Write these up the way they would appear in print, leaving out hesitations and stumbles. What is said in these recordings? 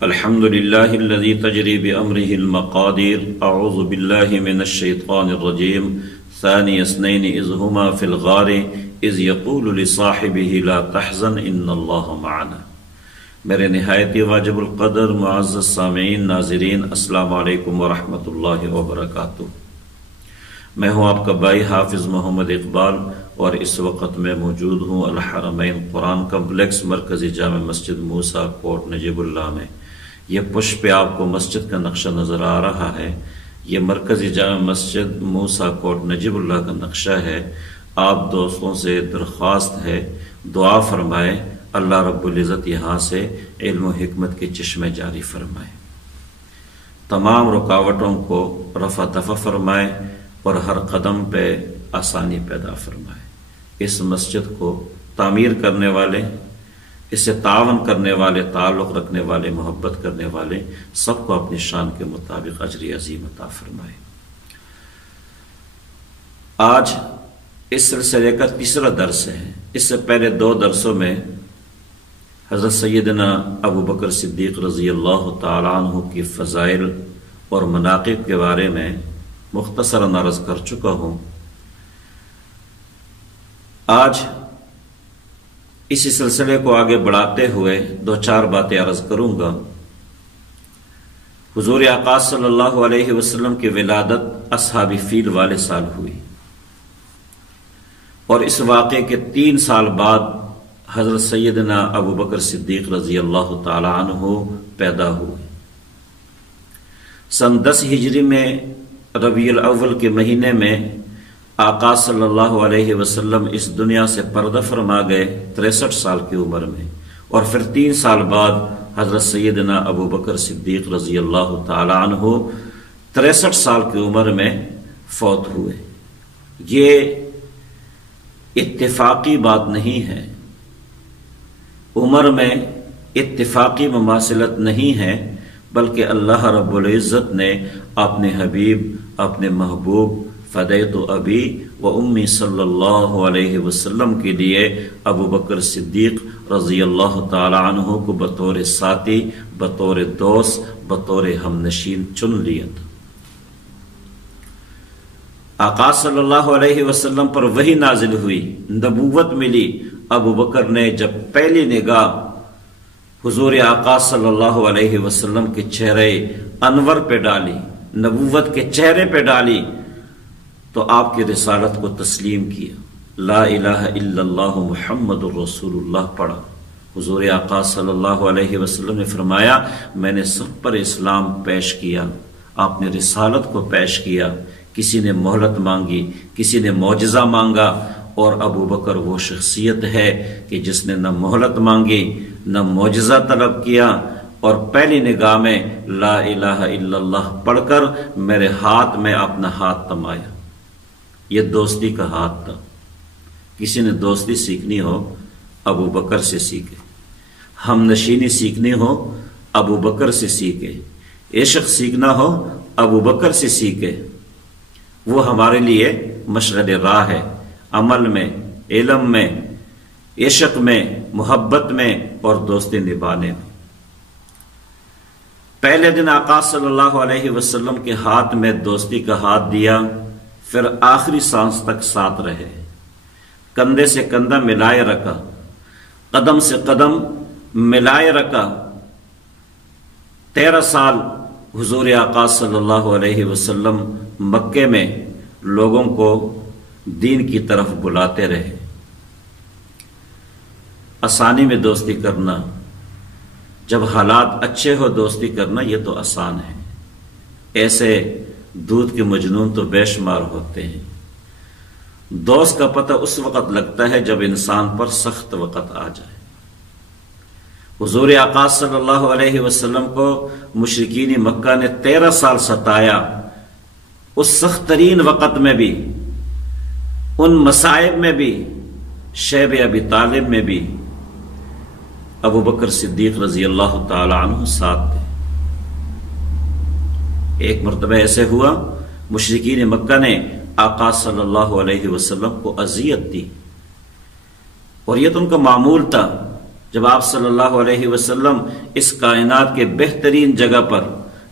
الحمد لله الذي تجري بأمره المقادير. أعوذ بالله من الشيطان الرجيم. ثاني اثنين إذ هما في الغار إذ يقول لصاحبه لا تحزن إن الله معنا. میرے نہایت واجب القدر معزز سامعین ناظرین، السلام علیکم ورحمۃ اللہ وبرکاتہ. میں ہوں آپ کا بھائی حافظ محمد اقبال اور اس وقت میں موجود ہوں الحرمین قرآن کمپلیکس مرکزی جامع مسجد موسیٰ کوٹ نجیب اللہ میں. یہ پشپ پہ آپ کو مسجد کا نقشہ نظر آ رہا ہے. یہ مرکزی جامع مسجد موسیٰ کوٹ نجیب اللہ کا نقشہ ہے. آپ دوستوں سے درخواست ہے دعا فرمائیں، اللہ رب العزت یہاں سے علم و حکمت کے چشمے جاری فرمائے، تمام رکاوٹوں کو رفع دفع فرمائے اور ہر قدم پہ آسانی پیدا فرمائے. اس مسجد کو تعمیر کرنے والے، اس سے تعاون کرنے والے، تعلق رکھنے والے، محبت کرنے والے سب کو اپنی شان کے مطابق اجر عظیم عطا فرمائے. آج اس سلسلے کا تیسرا درس ہے. اس سے پہلے 2 درسوں میں حضرت سیدنا ابو بکر صدیق رضی اللہ تعالیٰ عنہ کی فضائل اور مناقب کے بارے میں مختصراً عرض کر چکا ہوں. آج اسی سلسلے کو آگے بڑھاتے ہوئے 2-4 باتیں عرض کروں گا. حضور آقا صلی اللہ علیہ وسلم کی ولادت اصحاب فیل والے سال ہوئی اور اس واقعے کے 3 سال بعد حضرت سیدنا ابو بکر صدیق رضی اللہ تعالی عنہ پیدا ہوئے. سن 10 ہجری میں ربیع الاول کے مہینے میں آقا صلی اللہ علیہ وسلم اس دنیا سے پردہ فرما گئے 63 سال کی عمر میں، اور پھر 3 سال بعد حضرت سیدنا ابو بکر صدیق رضی اللہ تعالی عنہ 63 سال کی عمر میں فوت ہوئے. یہ اتفاقی بات نہیں ہے، عمر میں اتفاقی مماثلت نہیں ہے، بلکہ اللہ رب العزت نے اپنے حبیب، اپنے محبوب فدیت ابی و امی صلی اللہ علیہ وسلم کے لیے ابو بکر صدیق رضی اللہ تعالی عنہ کو بطور ساتھی، بطور دوست، بطور ہمنشین چن لیا تھا. آقا صلی اللہ علیہ وسلم پر وحی نازل ہوئی، نبوت ملی. ابو بکر نے جب پہلی نگاہ حضور آقا صلی اللہ علیہ وسلم کے چہرے انور پہ ڈالی، نبوت کے چہرے پہ ڈالی، تو آپ کی رسالت کو تسلیم کیا. لا الہ الا اللہ محمد الرسول اللہ پڑھا. حضور آقا صلی اللہ علیہ وسلم نے فرمایا میں نے سب پر اسلام پیش کیا، آپ نے رسالت کو پیش کیا. کسی نے مہلت مانگی، کسی نے معجزہ مانگا، اور ابو بکر وہ شخصیت ہے کہ جس نے نہ مہلت مانگی نہ معجزہ طلب کیا، اور پہلی نگاہ میں لا الہ الا اللہ پڑھ کر میرے ہاتھ میں اپنا ہاتھ تھمایا. یہ دوستی کا ہاتھ تھا. کسی نے دوستی سیکھنی ہو ابو بکر سے سیکھے، ہم نشینی سیکھنی ہو ابو بکر سے سیکھے، عشق سیکھنا ہو ابو بکر سے سیکھے. وہ ہمارے لیے مشغل راہ ہے، عمل میں، علم میں، عشق میں، محبت میں اور دوستی نبھانے میں. پہلے دن آقا صلی اللہ علیہ وسلم کے ہاتھ میں دوستی کا ہاتھ دیا، پھر آخری سانس تک ساتھ رہے، کندھے سے کندھا ملائے رکھا، قدم سے قدم ملائے رکھا. 13 سال حضور آقا صلی اللہ علیہ وسلم مکے میں لوگوں کو دین کی طرف بلاتے رہے. آسانی میں دوستی کرنا، جب حالات اچھے ہو دوستی کرنا یہ تو آسان ہے. ایسے دودھ کے مجنون تو بے شمار ہوتے ہیں. دوست کا پتہ اس وقت لگتا ہے جب انسان پر سخت وقت آ جائے. حضور آقا صلی اللہ علیہ وسلم کو مشرکین مکہ نے 13 سال ستایا. اس سخت ترین وقت میں بھی، ان مصائب میں بھی، شیب ابی طالب میں بھی ابو بکر صدیق رضی اللہ تعالی عنہ ساتھ تھے. ایک مرتبہ ایسے ہوا مشرکین مکہ نے آقا صلی اللہ علیہ وسلم کو اذیت دی، اور یہ تو ان کا معمول تھا. جب آپ صلی اللہ علیہ وسلم اس کائنات کے بہترین جگہ پر،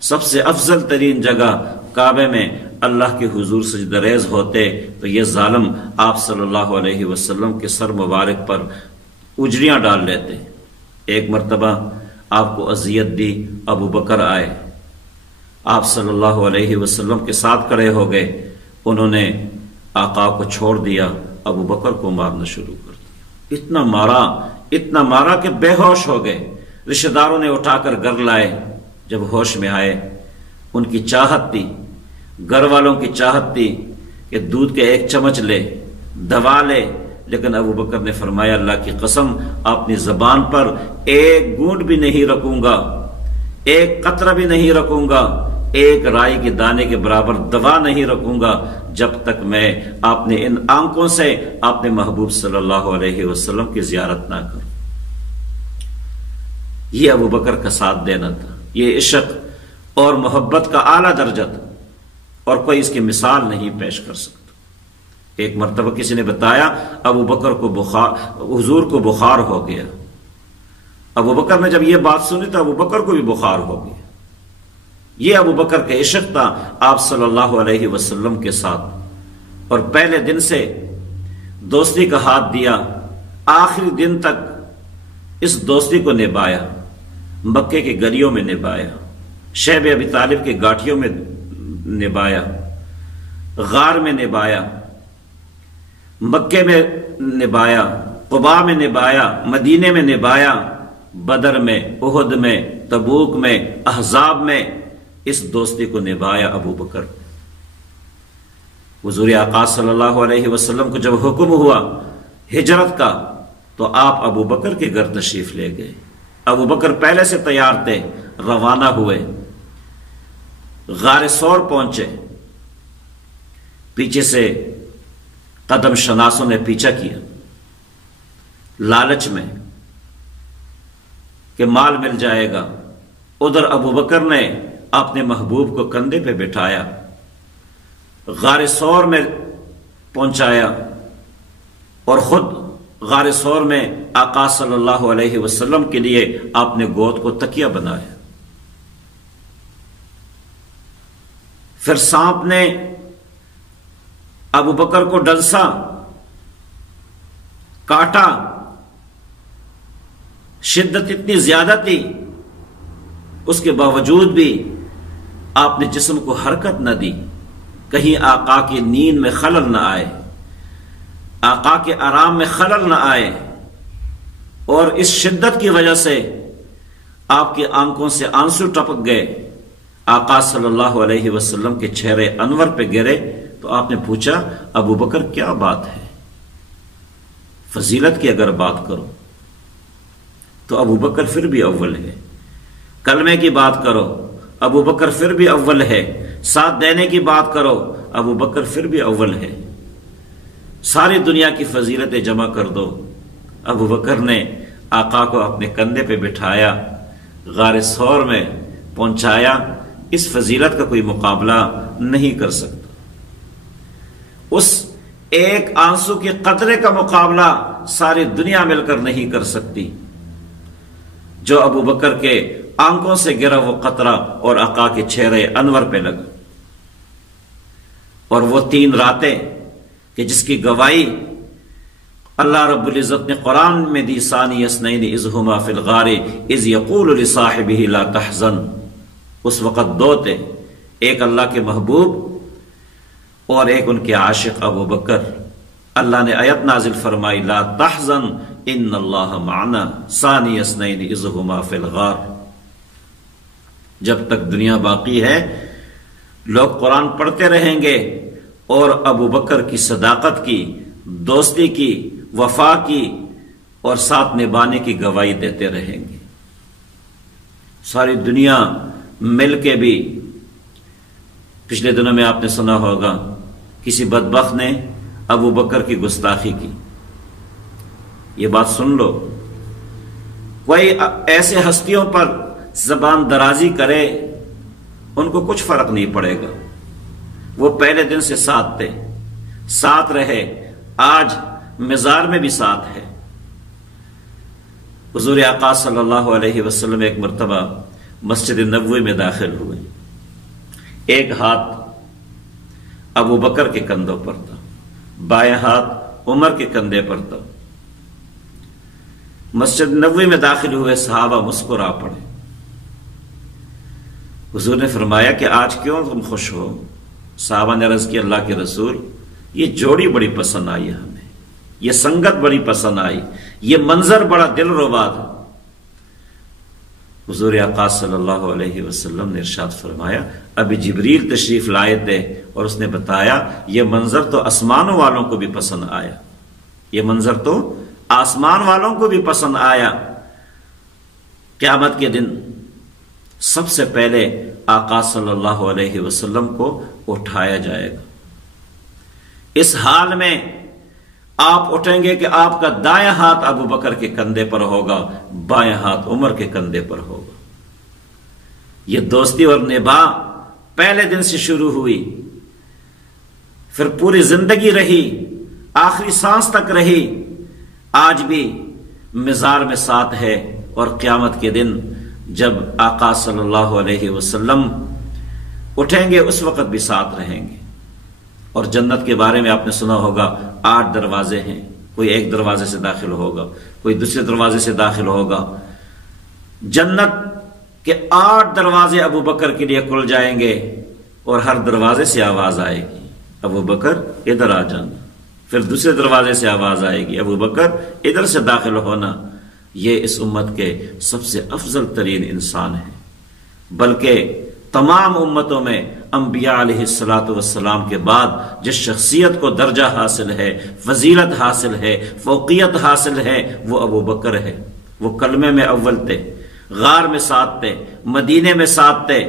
سب سے افضل ترین جگہ کعبے میں اللہ کے حضور سجدہ ریز ہوتے تو یہ ظالم آپ صلی اللہ علیہ وسلم کے سر مبارک پر اجریاں ڈال لیتے۔ ایک مرتبہ آپ کو اذیت دی، ابو بکر آئے، آپ صلی اللہ علیہ وسلم کے ساتھ کھڑے ہو گئے، انہوں نے آقا کو چھوڑ دیا، ابو بکر کو مارنا شروع کر دیا، اتنا مارا کہ بے ہوش ہو گئے۔ رشتہ داروں نے اٹھا کر گھر لائے، جب ہوش میں آئے ان کی چاہت تھی، گھر والوں کی چاہت تھی کہ دودھ کے ایک چمچ لے، دوا لے، لیکن ابو بکر نے فرمایا اللہ کی قسم اپنی زبان پر ایک گھونٹ بھی نہیں رکھوں گا، ایک قطرہ بھی نہیں رکھوں گا، ایک رائی کے دانے کے برابر دوا نہیں رکھوں گا جب تک میں اپنے ان آنکھوں سے اپنے محبوب صلی اللہ علیہ وسلم کی زیارت نہ کروں۔ یہ ابو بکر کا ساتھ دینا تھا، یہ عشق اور محبت کا اعلیٰ درجہ تھا، اور کوئی اس کی مثال نہیں پیش کر سکتا۔ ایک مرتبہ کسی نے بتایا ابو بکر کو حضور کو بخار ہو گیا۔ ابو بکر نے جب یہ بات سنی تو ابو بکر کو بھی بخار ہو گیا۔ یہ ابو بکر کا عشق تھا آپ صلی اللہ علیہ وسلم کے ساتھ، اور پہلے دن سے دوستی کا ہاتھ دیا، آخری دن تک اس دوستی کو نبھایا، مکے کے گلیوں میں نبھایا، شیب ابی طالب کے گاٹھیوں میں نبھایا، غار میں نبھایا، مکے میں نبھایا، قباء میں نبھایا، مدینے میں نبھایا، بدر میں، احد میں، تبوک میں، احزاب میں اس دوستی کو نبھایا ابو بکر۔ حضور آقا صلی اللہ علیہ وسلم کو جب حکم ہوا ہجرت کا تو آپ ابو بکر کے گھر تشریف لے گئے۔ ابو بکر پہلے سے تیار تھے، روانہ ہوئے، غار ثور پہنچے، پیچھے سے قدم شناسوں نے پیچھا کیا لالچ میں کہ مال مل جائے گا۔ ادھر ابو بکر نے اپنے محبوب کو کندھے پہ بٹھایا، غار ثور میں پہنچایا، اور خود غار ثور میں آقا صلی اللہ علیہ وسلم کے لیے آپ نے گود کو تکیہ بنایا۔ پھر سانپ نے ابو بکر کو ڈنسا، کاٹا، شدت اتنی زیادہ تھی، اس کے باوجود بھی آپ نے جسم کو حرکت نہ دی، کہیں آقا کی نیند میں خلل نہ آئے، آقا کے آرام میں خلل نہ آئے، اور اس شدت کی وجہ سے آپ کی آنکھوں سے آنسو ٹپک گئے، آقا صلی اللہ علیہ وسلم کے چہرے انور پہ گرے۔ تو آپ نے پوچھا ابو بکر کیا بات ہے؟ فضیلت کی اگر بات کرو تو ابو بکر پھر بھی اول ہے، کلمے کی بات کرو ابو بکر پھر بھی اول ہے، ساتھ دینے کی بات کرو ابو بکر پھر بھی اول ہے، ساری دنیا کی فضیلتیں جمع کر دو، ابو بکر نے آقا کو اپنے کندھے پہ بٹھایا، غار ثور میں پہنچایا۔ اس فضیلت کا کوئی مقابلہ نہیں کر سکتا، اس ایک آنسو کے قطرے کا مقابلہ ساری دنیا مل کر نہیں کر سکتی جو ابو بکر کے آنکھوں سے گرا وہ قطرہ اور آقا کے چہرے انور پہ لگا۔ اور وہ 3 راتیں کہ جس کی گواہی اللہ رب العزت نے قرآن میں دی، ثانی اثنین اذ ہما فی الغار اذ یقول لصاحبہ لا تحزن، اس وقت 2 تھے، ایک اللہ کے محبوب اور ایک ان کے عاشق ابو بکر۔ اللہ نے آیت نازل فرمائی لا تحزن ان اللہ معنا ثانی اثنین اذ ہما فی الغار۔ جب تک دنیا باقی ہے لوگ قرآن پڑھتے رہیں گے اور ابو بکر کی صداقت کی، دوستی کی، وفا کی اور ساتھ نبھانے کی گواہی دیتے رہیں گے۔ ساری دنیا مل کے بھی، پچھلے دنوں میں آپ نے سنا ہوگا کسی بدبخت نے ابو بکر کی گستاخی کی، یہ بات سن لو، کوئی ایسے ہستیوں پر زبان درازی کرے ان کو کچھ فرق نہیں پڑے گا، وہ پہلے دن سے ساتھ تھے، ساتھ رہے، آج مزار میں بھی ساتھ ہے۔ حضور آقا صلی اللہ علیہ وسلم ایک مرتبہ مسجد نبوی میں داخل ہوئے، ایک ہاتھ ابو بکر کے کندھوں پر تھا، بائیں ہاتھ عمر کے کندھے پر تھا۔ مسجد نبوی میں داخل ہوئے، صحابہ مسکرا پڑے۔ حضور نے فرمایا کہ آج کیوں تم خوش ہو؟ صحابہ نے عرض کی اللہ کے رسول، یہ جوڑی بڑی پسند آئی ہمیں، یہ سنگت بڑی پسند آئی، یہ منظر بڑا دل ربا تھا۔ حضور آقا صلی اللہ علیہ وسلم نے ارشاد فرمایا، ابھی جبریل تشریف لائے تھے اور اس نے بتایا یہ منظر تو آسمانوں والوں کو بھی پسند آیا، یہ منظر تو آسمان والوں کو بھی پسند آیا۔ قیامت کے دن سب سے پہلے آقا صلی اللہ علیہ وسلم کو اٹھایا جائے گا۔ اس حال میں آپ اٹھیں گے کہ آپ کا دائیں ہاتھ ابو بکر کے کندھے پر ہوگا، بائیں ہاتھ عمر کے کندھے پر ہوگا۔ یہ دوستی اور نباہ پہلے دن سے شروع ہوئی، پھر پوری زندگی رہی، آخری سانس تک رہی، آج بھی مزار میں ساتھ ہے، اور قیامت کے دن جب آقا صلی اللہ علیہ وسلم اٹھیں گے اس وقت بھی ساتھ رہیں گے۔ اور جنت کے بارے میں آپ نے سنا ہوگا 8 دروازے ہیں، کوئی ایک دروازے سے داخل ہوگا، کوئی دوسرے دروازے سے داخل ہوگا۔ جنت کے 8 دروازے ابو بکر کے لیے کھل جائیں گے، اور ہر دروازے سے آواز آئے گی، ابو بکر ادھر آ جانا۔ پھر دوسرے دروازے سے آواز آئے گی، ابو بکر ادھر سے داخل ہونا۔ یہ اس امت کے سب سے افضل ترین انسان ہیں، بلکہ تمام امتوں میں انبیاء علیہ الصلاۃ والسلام کے بعد جس شخصیت کو درجہ حاصل ہے، فضیلت حاصل ہے، فوقیت حاصل ہے، وہ ابو بکر ہے۔ وہ کلمے میں اول تھے، غار میں ساتھ تھے، مدینے میں ساتھ تھے،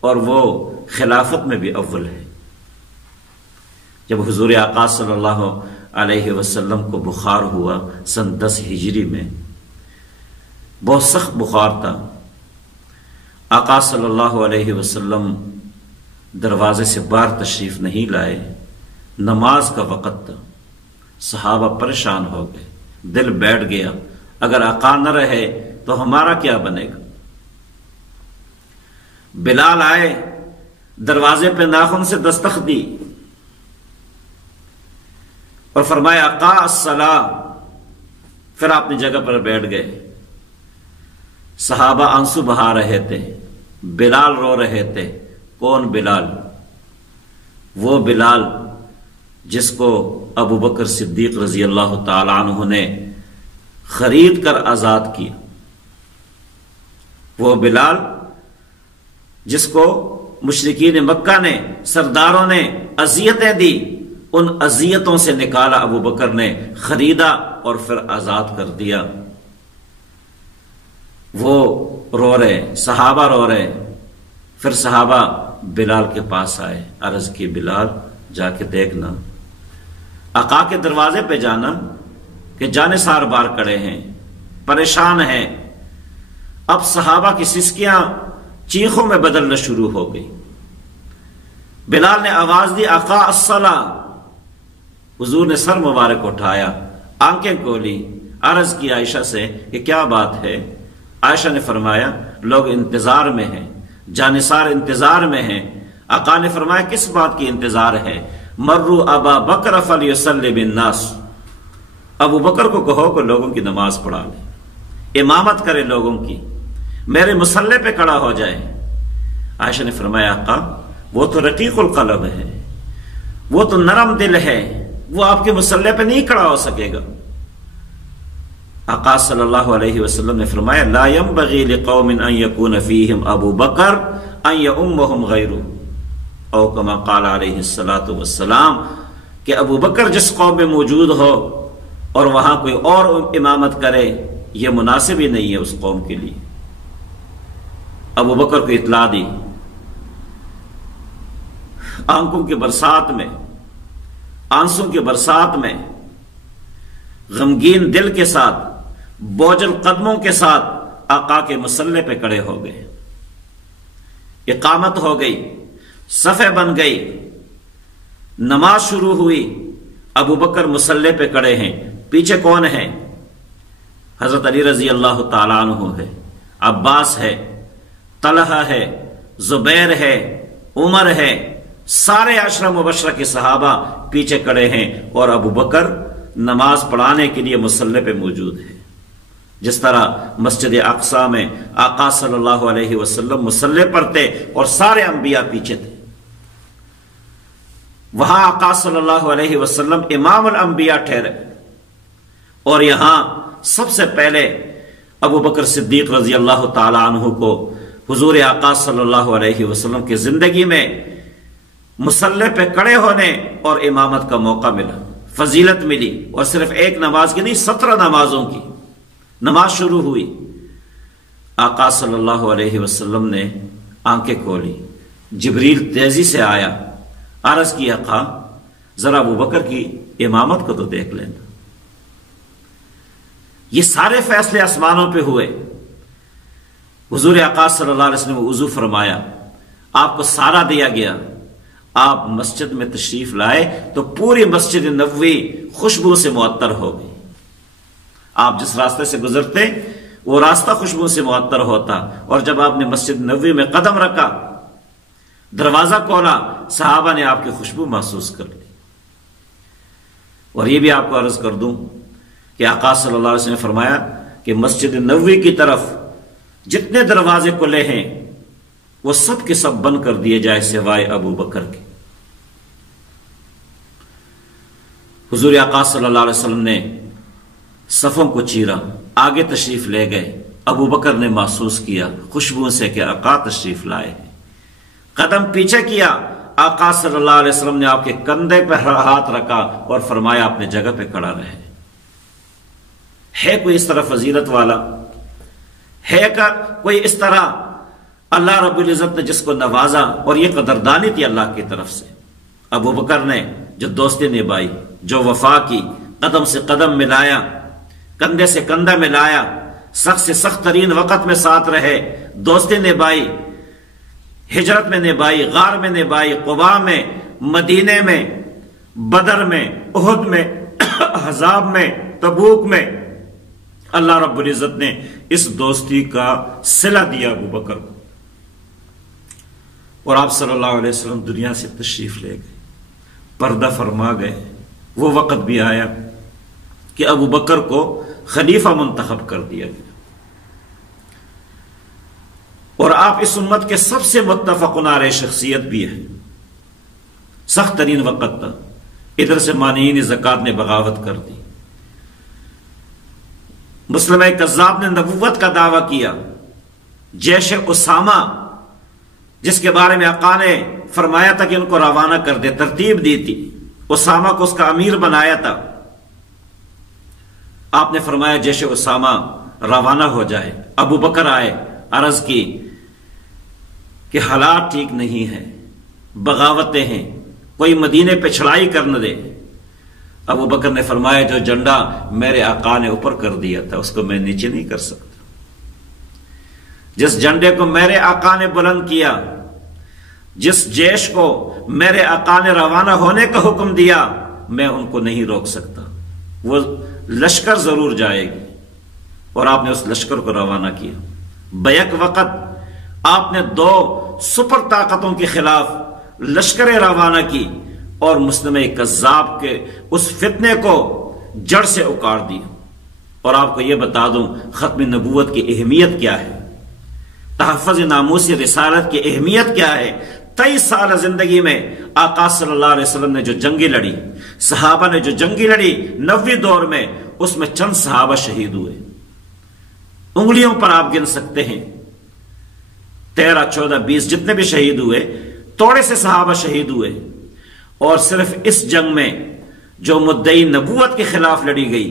اور وہ خلافت میں بھی اول ہے۔ جب حضور آقا صلی اللہ علیہ وسلم کو بخار ہوا سن 10 ہجری میں، بہت سخت بخار تھا، آقا صلی اللہ علیہ وسلم دروازے سے باہر تشریف نہیں لائے، نماز کا وقت تھا، صحابہ پریشان ہو گئے، دل بیٹھ گیا، اگر آقا نہ رہے تو ہمارا کیا بنے گا؟ بلال آئے، دروازے پہ ناخن سے دستک دی اور فرمایا آقا الصلاۃ، پھر اپنی جگہ پر بیٹھ گئے۔ صحابہ آنسو بہا رہے تھے، بلال رو رہے تھے۔ کون بلال؟ وہ بلال جس کو ابو بکر صدیق رضی اللہ تعالی عنہ نے خرید کر آزاد کیا، وہ بلال جس کو مشرکین مکہ نے، سرداروں نے اذیتیں دی، ان اذیتوں سے نکالا ابو بکر نے، خریدا اور پھر آزاد کر دیا۔ وہ رو رہے، صحابہ رو رہے۔ پھر صحابہ بلال کے پاس آئے، عرض کی بلال جا کے دیکھنا، آقا کے دروازے پہ جانا کہ جانثار بار کڑے ہیں، پریشان ہیں۔ اب صحابہ کی سسکیاں چیخوں میں بدلنا شروع ہو گئی۔ بلال نے آواز دی آقا الصلاۃ، حضور نے سر مبارک اٹھایا، آنکھیں کھولی، عرض کی عائشہ سے کہ کیا بات ہے؟ عائشہ نے فرمایا لوگ انتظار میں ہیں، جانثار انتظار میں ہیں۔ آقا نے فرمایا کس بات کی انتظار ہے؟ مروا ابا بکر فلیصلی بالناس، ابو بکر کو کہو کہ لوگوں کی نماز پڑھا لے، امامت کرے لوگوں کی، میرے مصلی پہ کھڑا ہو جائے۔ عائشہ نے فرمایا آقا وہ تو رقیق القلب ہے، وہ تو نرم دل ہے، وہ آپ کے مصلی پہ نہیں کھڑا ہو سکے گا۔ آقا صلی اللہ علیہ وسلم نے فرمایا لا ينبغي لقوم ان يكون فيهم ابو بکر ان يؤمهم غيره، او كما قال علیہ الصلوۃ والسلام، کہ ابو بکر جس قوم میں موجود ہو اور وہاں کوئی اور امامت کرے، یہ مناسب ہی نہیں ہے اس قوم کے لیے۔ ابو بکر کو اطلاع دی، آنکھوں کی برسات میں، آنسوں کی برسات میں، غمگین دل کے ساتھ، بوجھل قدموں کے ساتھ آقا کے مصلی پہ کھڑے ہو گئے۔ اقامت ہو گئی، صفیں بن گئی، نماز شروع ہوئی۔ ابو بکر مصلی پہ کھڑے ہیں، پیچھے کون ہیں؟ حضرت علی رضی اللہ تعالیٰ عنہ ہے، عباس ہے، طلحہ ہے، زبیر ہے، عمر ہے، سارے عشرہ مبشرہ کے صحابہ پیچھے کھڑے ہیں، اور ابو بکر نماز پڑھانے کے لیے مصلی پہ موجود ہے۔ جس طرح مسجد اقصی میں آقا صلی اللہ علیہ وسلم مصلی پر تھے اور سارے انبیاء پیچھے تھے، وہاں آقا صلی اللہ علیہ وسلم امام الانبیاء ٹھہرے، اور یہاں سب سے پہلے ابو بکر صدیق رضی اللہ تعالی عنہ کو حضور آقا صلی اللہ علیہ وسلم کی زندگی میں مصلی پہ کھڑے ہونے اور امامت کا موقع ملا، فضیلت ملی، اور صرف ایک نماز کی نہیں 17 نمازوں کی نماز شروع ہوئی۔ آقا صلی اللہ علیہ وسلم نے آنکھیں کھولی، جبریل تیزی سے آیا، عرض کیا آقا ذرا ابو بکر کی امامت کو تو دیکھ لینا۔ یہ سارے فیصلے آسمانوں پہ ہوئے۔ حضور آقا صلی اللہ علیہ وسلم وضو فرمایا، آپ کو سارا دیا گیا، آپ مسجد میں تشریف لائے تو پوری مسجد نبوی خوشبو سے معطر ہو گئی۔ آپ جس راستے سے گزرتے وہ راستہ خوشبو سے معطر ہوتا، اور جب آپ نے مسجد نبوی میں قدم رکھا، دروازہ کھولا، صحابہ نے آپ کی خوشبو محسوس کر لی۔ اور یہ بھی آپ کو عرض کر دوں کہ آقا صلی اللہ علیہ وسلم نے فرمایا کہ مسجد نبوی کی طرف جتنے دروازے کھلے ہیں وہ سب کے سب بند کر دیے جائے سوائے ابو بکر کے۔ حضور آقا صلی اللہ علیہ وسلم نے صفوں کو چیرا، آگے تشریف لے گئے، ابو بکر نے محسوس کیا خوشبو سے کہ آقا تشریف لائے ہیں، قدم پیچھے کیا، آقا صلی اللہ علیہ وسلم نے آپ کے کندھے پہ ہاتھ رکھا اور فرمایا اپنے جگہ پہ کھڑا رہے۔ ہے کوئی اس طرح فضیلت والا؟ ہے کوئی اس طرح اللہ رب العزت نے جس کو نوازا؟ اور یہ قدردانی تھی اللہ کی طرف سے۔ ابو بکر نے جو دوستی نبھائی، جو وفا کی، قدم سے قدم ملایا، کندھے سے کندھا ملایا، سخت سے سخت ترین وقت میں ساتھ رہے، دوستی نبھائی، ہجرت میں نبھائی، غار میں نبھائی، قباء میں، مدینے میں، بدر میں، احد میں، احزاب میں، تبوک میں، اللہ رب العزت نے اس دوستی کا صلہ دیا ابو بکر کو، اور آپ صلی اللہ علیہ وسلم دنیا سے تشریف لے گئے، پردہ فرما گئے۔ وہ وقت بھی آیا کہ ابو بکر کو خلیفہ منتخب کر دیا گیا، اور آپ اس امت کے سب سے متفق علیہ شخصیت بھی ہیں۔ سخت ترین وقت تھا، ادھر سے مانعین زکوٰۃ نے بغاوت کر دی، مسلمہ کذاب نے نبوت کا دعویٰ کیا، جیش اسامہ جس کے بارے میں آقا نے فرمایا تھا کہ ان کو روانہ کر دے، ترتیب دی تھی، اسامہ کو اس کا امیر بنایا تھا، آپ نے فرمایا جیش اسامہ روانہ ہو جائے۔ ابو بکر آئے، عرض کی کہ حالات ٹھیک نہیں ہیں، بغاوتیں ہیں، کوئی مدینے پہ چڑھائی کر نہ دے۔ ابو بکر نے فرمایا جو جھنڈا میرے آقا نے اوپر کر دیا تھا اس کو میں نیچے نہیں کر سکتا، جس جھنڈے کو میرے آقا نے بلند کیا، جس جیش کو میرے آقا نے روانہ ہونے کا حکم دیا، میں ان کو نہیں روک سکتا، وہ لشکر ضرور جائے گی۔ اور آپ نے اس لشکر کو روانہ کیا۔ بیک وقت آپ نے 2 سپر طاقتوں کے خلاف لشکریں روانہ کی اور مسلمہ کذاب کے اس فتنے کو جڑ سے اکاڑ دیا۔ اور آپ کو یہ بتا دوں ختم نبوت کی اہمیت کیا ہے، تحفظ ناموس رسالت کی اہمیت کیا ہے۔ 23 سال زندگی میں آقا صلی اللہ علیہ وسلم نے جو جنگیں لڑی، صحابہ نے جو جنگیں لڑی 90 دور میں، اس میں چند صحابہ شہید ہوئے، انگلیوں پر آپ گن سکتے ہیں، 13 14 20 جتنے بھی شہید ہوئے، تھوڑے سے صحابہ شہید ہوئے۔ اور صرف اس جنگ میں جو مدعی نبوت کے خلاف لڑی گئی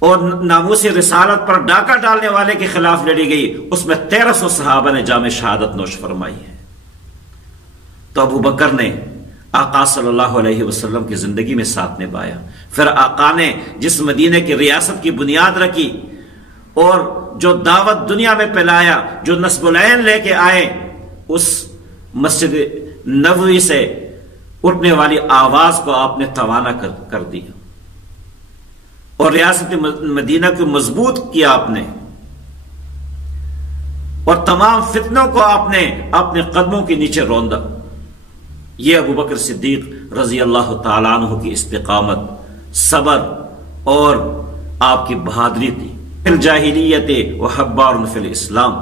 اور ناموس رسالت پر ڈاکہ ڈالنے والے کے خلاف لڑی گئی، اس میں 1300 صحابہ نے جام شہادت نوش فرمائی ہے۔ تو ابو بکر نے آقا صلی اللہ علیہ وسلم کی زندگی میں ساتھ نبھایا۔ پھر آقا نے جس مدینے کی ریاست کی بنیاد رکھی اور جو دعوت دنیا میں پھیلایا، جو نصب العین لے کے آئے، اس مسجد نبوی سے اٹھنے والی آواز کو آپ نے توانا کر دیا۔ اور ریاست مدینہ کو مضبوط کیا آپ نے، اور تمام فتنوں کو آپ نے اپنے قدموں کے نیچے روندا۔ یہ ابو بکر صدیق رضی اللہ تعالیٰ عنہ کی استقامت، صبر اور آپ کی بہادری تھی۔ فی الجاہلیت وحبار فی الاسلام،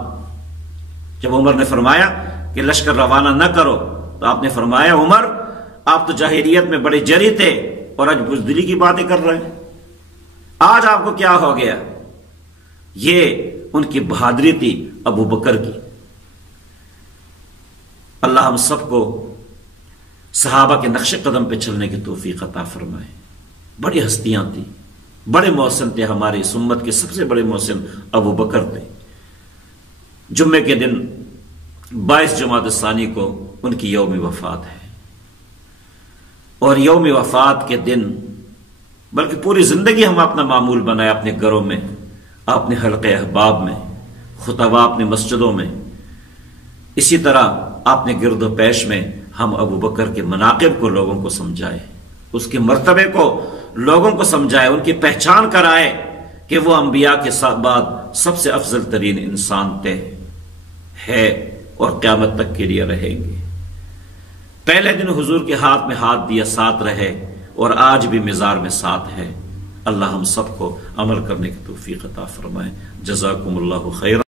جب عمر نے فرمایا کہ لشکر روانہ نہ کرو تو آپ نے فرمایا عمر آپ تو جاہلیت میں بڑے جری تھے اور آج بزدلی کی باتیں کر رہے ہیں، آج آپ کو کیا ہو گیا؟ یہ ان کی بہادری تھی ابو بکر کی۔ اللہ ہم سب کو صحابہ کے نقش قدم پہ چلنے کی توفیق عطا فرمائے۔ بڑی ہستیاں تھیں، بڑے محسن تھے، ہماری اس امت کے سب سے بڑے محسن ابو بکر تھے۔ جمعے کے دن 22 جمادی الثانی کو ان کی یوم وفات ہے، اور یوم وفات کے دن بلکہ پوری زندگی ہم اپنا معمول بنائے، اپنے گھروں میں، اپنے حلقے احباب میں، خطبہ اپنے مسجدوں میں، اسی طرح اپنے گرد و پیش میں ہم ابو بکر کے مناقب کو لوگوں کو سمجھائے، اس کے مرتبے کو لوگوں کو سمجھائے، ان کی پہچان کرائے کہ وہ انبیاء کے بعد سب سے افضل ترین انسان تھے، ہے اور قیامت تک کے لیے رہیں گے۔ پہلے دن حضور کے ہاتھ میں ہاتھ دیا، ساتھ رہے، اور آج بھی مزار میں ساتھ ہے۔ اللہ ہم سب کو عمل کرنے کی توفیق عطا فرمائے۔ جزاکم اللہ خیر۔